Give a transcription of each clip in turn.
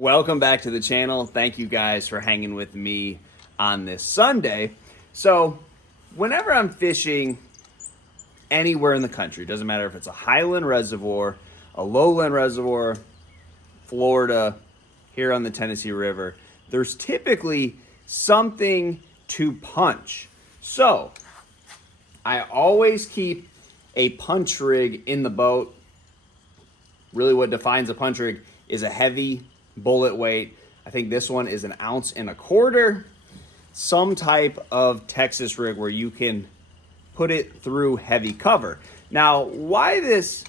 Welcome back to the channel. Thank you guys for hanging with me on this Sunday. So whenever I'm fishing anywhere in the country, doesn't matter if it's a highland reservoir, a lowland reservoir, Florida, here on the Tennessee River, there's typically something to punch. So I always keep a punch rig in the boat. Really what defines a punch rig is a heavy bullet weight. I think this one is 1.25 ounces. Some type of Texas rig where you can put it through heavy cover. Now, why this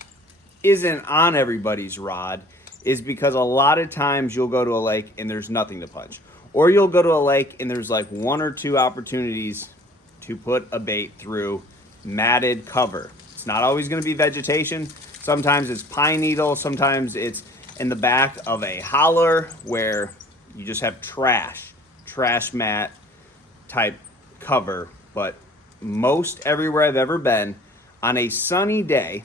isn't on everybody's rod is because a lot of times you'll go to a lake and there's nothing to punch. Or you'll go to a lake and there's like 1 or 2 opportunities to put a bait through matted cover. It's not always going to be vegetation. Sometimes it's pine needle. Sometimes it's in the back of a holler where you just have trash mat type cover. But most everywhere I've ever been, on a sunny day,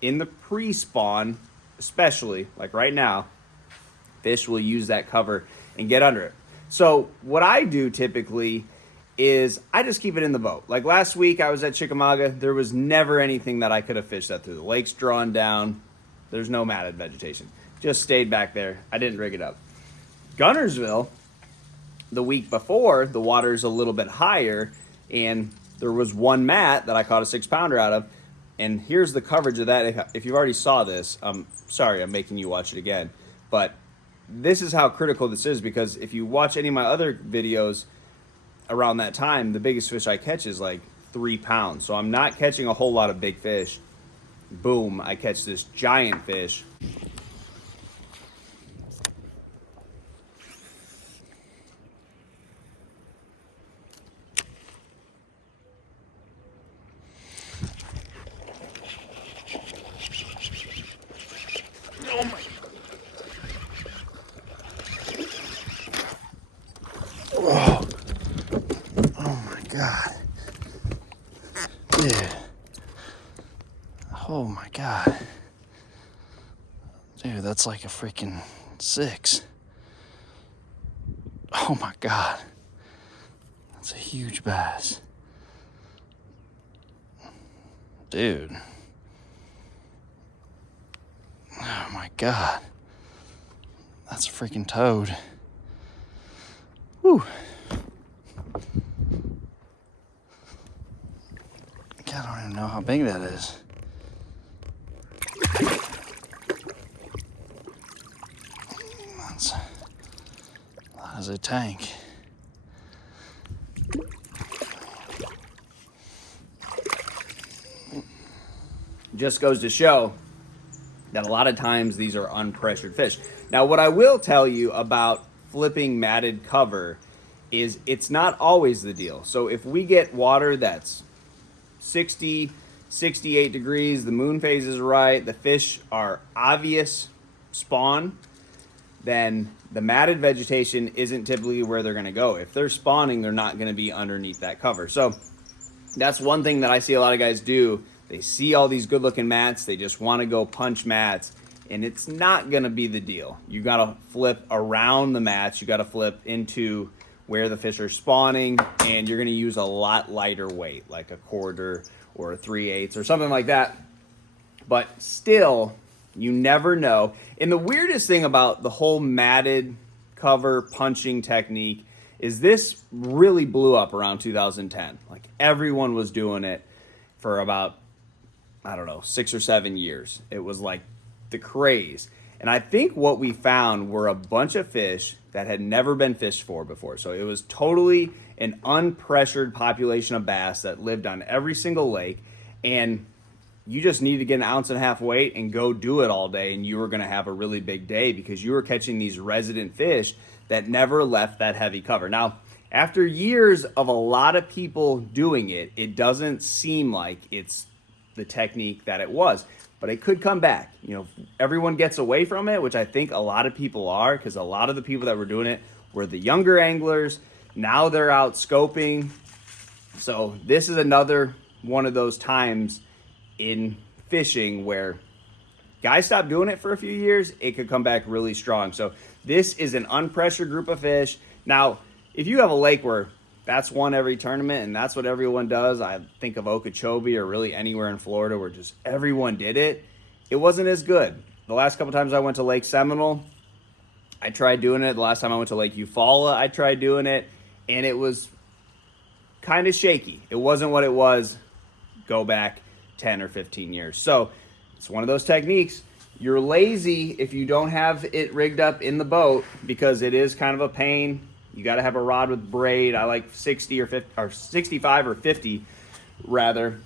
in the pre-spawn, especially like right now, fish will use that cover and get under it. So what I do typically is I just keep it in the boat. Like last week I was at Chickamauga. There was never anything that I could have fished that through. The lake's drawn down. There's no matted vegetation. Just stayed back there. I didn't rig it up. Gunnersville, the week before, the water's a little bit higher, and there was one mat that I caught a 6-pounder out of. And here's the coverage of that. If you've already saw this, I'm sorry I'm making you watch it again. But this is how critical this is, because if you watch any of my other videos around that time, the biggest fish I catch is like 3 pounds. So I'm not catching a whole lot of big fish. Boom, I catch this giant fish. Oh my. Whoa. Oh my God. Dude. Oh my God. Dude, that's like a freaking 6. Oh my God. That's a huge bass. Dude. Oh my God. That's a freaking toad. Whew. God, I don't even know how big that is. That is a tank. Just goes to show that a lot of times these are unpressured fish. Now, what I will tell you about flipping matted cover is it's not always the deal. So if we get water that's 60, 68 degrees, the moon phase is right, the fish are obvious spawn, then the matted vegetation isn't typically where they're gonna go. If they're spawning, they're not gonna be underneath that cover. So that's one thing that I see a lot of guys do. They see all these good looking mats, they just wanna go punch mats, and it's not gonna be the deal. You gotta flip around the mats, you gotta flip into where the fish are spawning, and you're gonna use a lot lighter weight, like a 1/4 or a 3/8 or something like that. But still, you never know. And the weirdest thing about the whole matted cover punching technique is this really blew up around 2010. Like everyone was doing it for about, I don't know, 6 or 7 years. It was like the craze. And I think what we found were a bunch of fish that had never been fished for before. So it was totally an unpressured population of bass that lived on every single lake. And you just need to get 1.5 ounce weight and go do it all day, and you were gonna have a really big day because you were catching these resident fish that never left that heavy cover. Now, after years of a lot of people doing it, it doesn't seem like it's the technique that it was, but it could come back. You know, everyone gets away from it, which I think a lot of people are, because a lot of the people that were doing it were the younger anglers. Now they're out scoping. So this is another one of those times in fishing where Guys stop doing it for a few years, it could come back really strong. So this is an unpressured group of fish. Now, if you have a lake where that's won every tournament and that's what everyone does, I think of Okeechobee or really anywhere in Florida where just everyone did it, it wasn't as good. The last couple times I went to Lake Seminole, I tried doing it. The last time I went to Lake Eufaula, I tried doing it, and it was kind of shaky. It wasn't what it was go back 10 or 15 years. So it's one of those techniques. You're lazy if you don't have it rigged up in the boat because it is kind of a pain. You got to have a rod with braid. I like 60 or 50 or 65 or 50 rather.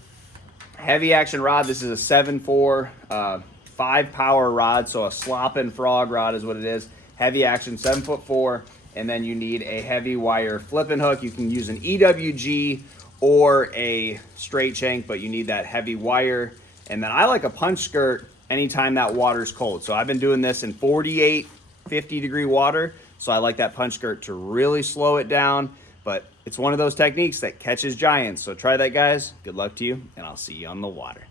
Heavy action rod. This is a 7.4 5 power rod, so a slopping frog rod is what it is. Heavy action, 7'4", and then you need a heavy wire flipping hook. You can use an EWG or a straight shank, but you need that heavy wire. And then I like a punch skirt anytime that water's cold. So I've been doing this in 48, 50 degree water. So I like that punch skirt to really slow it down. But it's one of those techniques that catches giants. So try that, guys. Good luck to you, and I'll see you on the water.